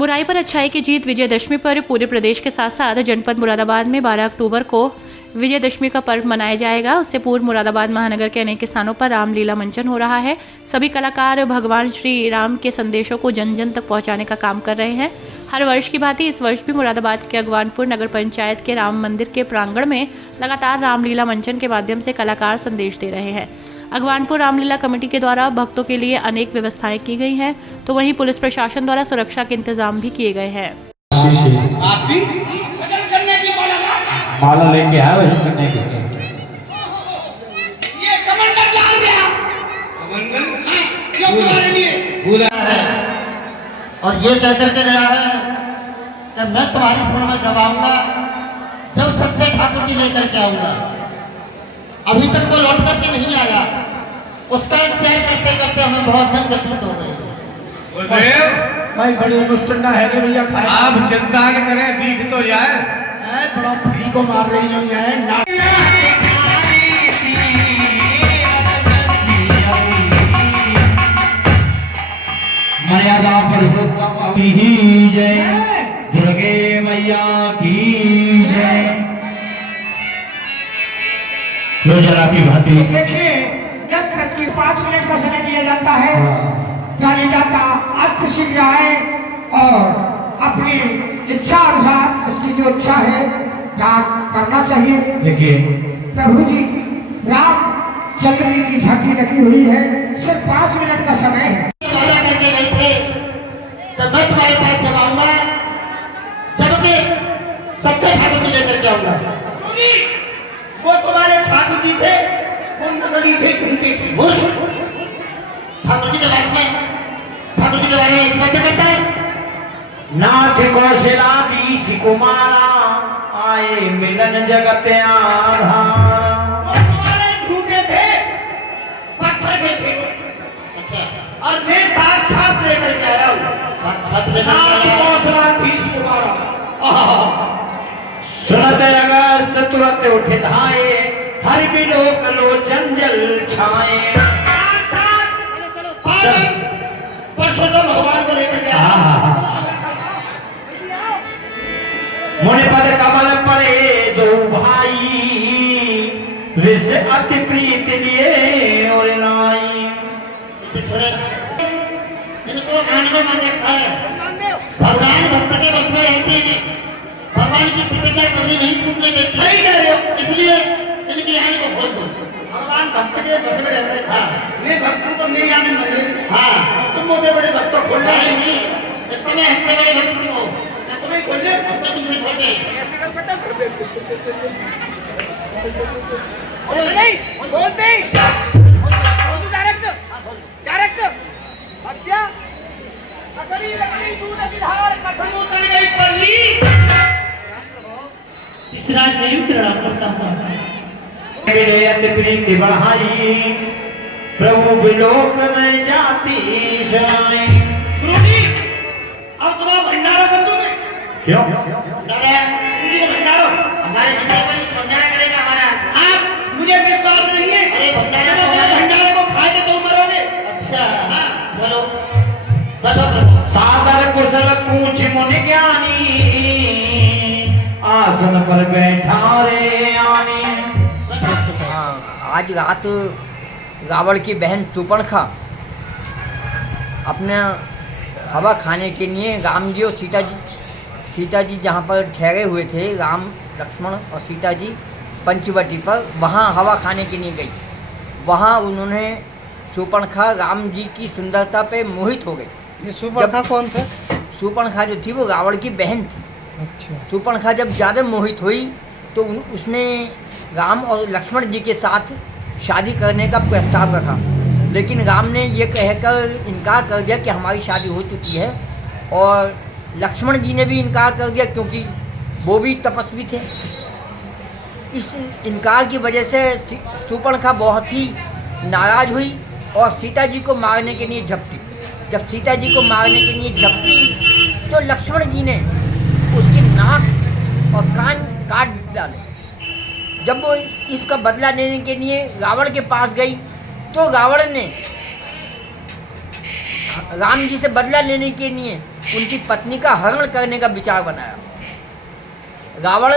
बुराई पर अच्छाई की जीत विजयदशमी पर पूरे प्रदेश के साथ साथ जनपद मुरादाबाद में 12 अक्टूबर को विजयदशमी का पर्व मनाया जाएगा। उससे पूर्व मुरादाबाद महानगर के अनेक स्थानों पर रामलीला मंचन हो रहा है। सभी कलाकार भगवान श्री राम के संदेशों को जन जन तक पहुंचाने का काम कर रहे हैं। हर वर्ष की भांति इस वर्ष भी मुरादाबाद के अगवानपुर नगर पंचायत के राम मंदिर के प्रांगण में लगातार रामलीला मंचन के माध्यम से कलाकार संदेश दे रहे हैं। अगवानपुर रामलीला कमेटी के द्वारा भक्तों के लिए अनेक व्यवस्थाएं की गई हैं, तो वहीं पुलिस प्रशासन द्वारा सुरक्षा के इंतजाम भी किए गए हैं। माला लेके आया वही करने के ये कमांडर लाल गया क्यों तुम्हारे लिए बोला है और ये कह करके गया है कि मैं तुम्हारी शरण में जब आऊंगा जब सच्चे ठाकुर जी लेकर के आऊंगा। अभी तक वो लौट करके नहीं आया, उसका इंतजार करते करते हमें बहुत दिन व्यतीत हो गए। भाई बड़ी मुस्टंडा है कि भैया आप चिंता न करें, दिख तो जाए। बड़ा फ्री को मार रही नहीं है ना। मर्यादा पुरुषोत्तम की जय, दुर्गे मैया की जय। रोजाना की भांति देखिए, जब प्रति 5 मिनट का समय दिया जाता है, गाने जाता आप खुशी आए और अपनी इच्छा अनुसार जिसकी जो इच्छा है दान करना चाहिए। देखिए प्रभु जी रामचंद्र जी की झांकी लगी हुई है, सिर्फ 5 मिनट का समय है। वादा करके गए थे तो मैं तुम्हारे पास जब आऊंगा जबकि सच्चे ठाकुर जी लेकर के आऊंगा। वो तुम्हारे ठाकुर जी थे, वो नकली थे, झूठे थे। ठाकुर जी के बारे में इस बात करता है। नाथ कौशलाधीश कुमारा आए मिलन जगत आधार। वो तुम्हारे झूठे थे, पत्थर के थे। अच्छा, और मैं साक्षात लेकर के आया हूँ। साक्षात लेकर के नाथ आया। कौशलाधीश कुमारा। सुनत अगस्त तुरंत उठ धाये, हर बिलोक लोचन जल छाए। परसोत्तम भगवान को लेकर के आया। मुनि पद कमल परे दो भाई, विष अति प्रीत लिए और नाई। छोड़े इनको कान में मान रखा है। भगवान भक्त के बस में रहते हैं, भगवान की प्रतिज्ञा कभी नहीं छूटने देते। सही कह रहे हो। इसलिए इनकी यानी को खोल दो। भगवान भक्त के बस में रहते हैं। हाँ। मैं भक्तों को मैं यानी नहीं। हाँ, तुम मोटे बड़े भक्तों खोल रहे नहीं हैं। नहीं, इस समय हमसे बड़े भक्त तुम हो, तुम्हें खोल ले। हम तो तुमसे छोटे हैं। ऐसे कर पता कर दे। ऐसे नहीं बोलते ही। डायरेक्ट बच्चा लकड़ी लकड़ी दूध की धार कसम उतर गई पल्ली। इस राज में भी प्रणाम करता हूँ। विनयत प्रीति बढ़ाई, प्रभु विलोक में जाति सराई। गुरुजी अब तुम्हारा भंडारा कर दूं मैं। क्यों? भंडारा गुरुजी का भंडारा हमारे जिंदगी पर भंडारा करेगा हमारा। आप मुझे विश्वास नहीं है। अरे भंडारा जब तो मैं हमारा। भंडारे को खाए तो तुम मरोगे। अच्छा, हाँ। चलो बैठो प्रभु। सादर कुशल पूछ मुनि ज्ञानी, आसन पर बैठा रे आनी। आज रात रावण की बहन शूर्पणखा अपने हवा खाने के लिए राम जी और सीता जी जहाँ पर ठहरे हुए थे, राम लक्ष्मण और सीता जी पंचवटी पर, वहाँ हवा खाने के लिए गई। वहाँ उन्होंने शूर्पणखा राम जी की सुंदरता पे मोहित हो गई। ये शूर्पणखा कौन थे? शूर्पणखा जो थी वो रावण की बहन थी। अच्छा, शूर्पणखा जब ज़्यादा मोहित हुई तो उसने राम और लक्ष्मण जी के साथ शादी करने का प्रस्ताव रखा, लेकिन राम ने ये कहकर इनकार कर दिया कि हमारी शादी हो चुकी है, और लक्ष्मण जी ने भी इनकार कर दिया क्योंकि वो भी तपस्वी थे। इस इनकार की वजह से शूर्पणखा बहुत ही नाराज़ हुई और सीता जी को मारने के लिए झपटी। जब सीता जी को मारने के लिए झपटी तो लक्ष्मण जी ने उसकी नाक और कान काट डाले। जब वो इसका बदला लेने के लिए रावण के पास गई तो रावण ने राम जी से बदला लेने के लिए उनकी पत्नी का हरण करने का विचार बनाया। रावण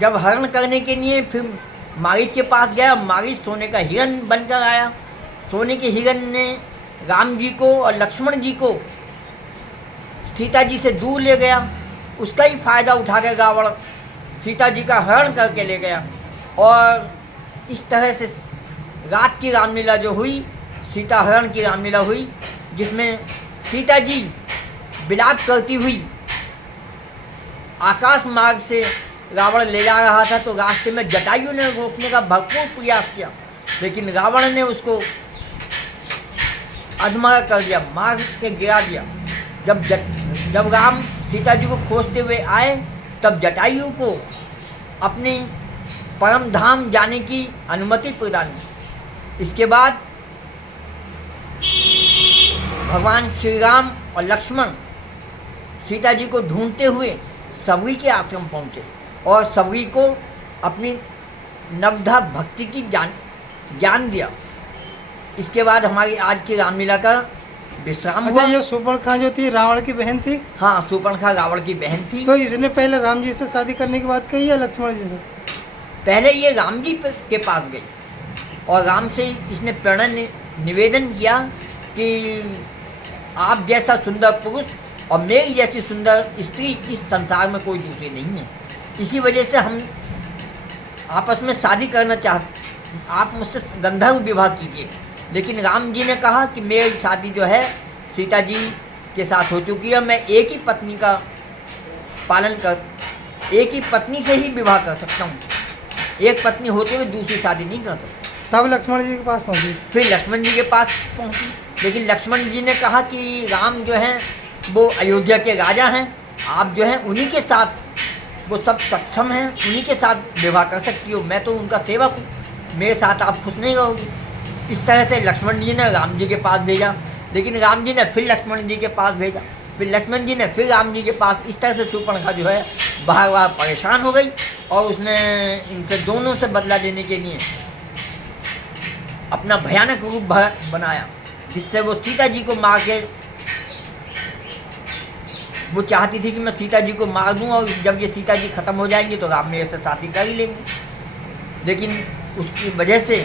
जब हरण करने के लिए फिर मारीच के पास गया, मारीच सोने का हिरण बनकर आया। सोने के हिरण ने राम जी को और लक्ष्मण जी को सीता जी से दूर ले गया। उसका ही फायदा उठा के रावण सीता जी का हरण करके ले गया। और इस तरह से रात की रामलीला जो हुई, सीता हरण की रामलीला हुई, जिसमें सीता जी विलाप करती हुई आकाश मार्ग से रावण ले जा रहा था, तो रास्ते में जटायु ने रोकने का भरपूर प्रयास किया, लेकिन रावण ने उसको अधमरा कर दिया, मार के गिरा दिया। जब राम सीता जी को खोजते हुए आए, तब जटायु को अपने परम धाम जाने की अनुमति प्रदान की। इसके बाद भगवान श्री राम और लक्ष्मण सीता जी को ढूंढते हुए सबरी के आश्रम पहुँचे और सबरी को अपनी नवधा भक्ति की ज्ञान दिया। इसके बाद हमारी आज की रामलीला का विश्राम अच्छा, हुआ। ये सुपर्णखा जो थी रावण की बहन थी, हाँ, सुपर्णखा रावण की बहन थी। तो इसने पहले राम जी से शादी करने की बात कही या लक्ष्मण जी से? पहले ये राम जी के पास गई और राम से इसने प्रण निवेदन किया कि आप जैसा सुंदर पुरुष और मेरी जैसी सुंदर स्त्री इस संसार में कोई दूसरी नहीं है। इसी वजह से हम आपस में शादी करना चाहते, आप मुझसे गंधर्व विवाह कीजिए। लेकिन राम जी ने कहा कि मेरी शादी जो है सीता जी के साथ हो चुकी है, मैं एक ही पत्नी का पालन कर, एक ही पत्नी से ही विवाह कर सकता हूँ, एक पत्नी होते हुए दूसरी शादी नहीं कर सकता। तब लक्ष्मण जी के पास पहुंची। फिर लक्ष्मण जी के पास पहुंची, लेकिन लक्ष्मण जी ने कहा कि राम जो हैं वो अयोध्या के राजा हैं, आप जो हैं उन्हीं के साथ, वो सब सक्षम हैं, उन्हीं के साथ विवाह कर सकती हो, मैं तो उनका सेवक हूँ, मेरे साथ आप खुश नहीं रहोगी। इस तरह से लक्ष्मण जी ने राम जी के पास भेजा, लेकिन राम जी ने फिर लक्ष्मण जी के पास भेजा, फिर लक्ष्मण जी ने फिर राम जी के पास। इस तरह से सुपर्णखा जो है बार बार परेशान हो गई और उसने इनसे दोनों से बदला लेने के लिए अपना भयानक रूप बनाया, जिससे वो सीता जी को मार के, वो चाहती थी कि मैं सीता जी को मार दूं और जब ये सीता जी खत्म हो जाएंगी तो राम मेरे से शादी कर ही लेंगे। लेकिन उसकी वजह से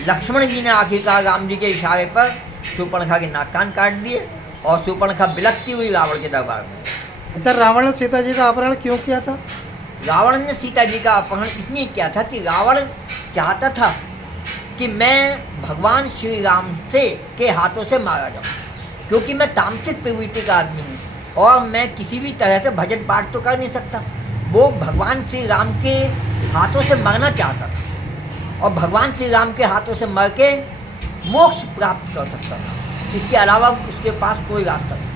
लक्ष्मण जी ने आखिरकार राम जी के इशारे पर सुपर्णखा के नाक कान काट दिए और सुपर्णखा बिलखती हुई रावण के दरबार में। अच्छा, रावण ने सीता जी का अपहरण क्यों किया था? रावण ने सीता जी का अपहरण इसलिए किया था कि रावण चाहता था कि मैं भगवान श्री राम से के हाथों से मारा जाऊं, क्योंकि मैं तामसिक प्रवृत्ति का आदमी हूँ और मैं किसी भी तरह से भजन पाठ तो कर नहीं सकता। वो भगवान श्री राम के हाथों से मरना चाहता था और भगवान श्री राम के हाथों से मर के मोक्ष प्राप्त कर सकता था। इसके अलावा उसके पास कोई रास्ता नहीं।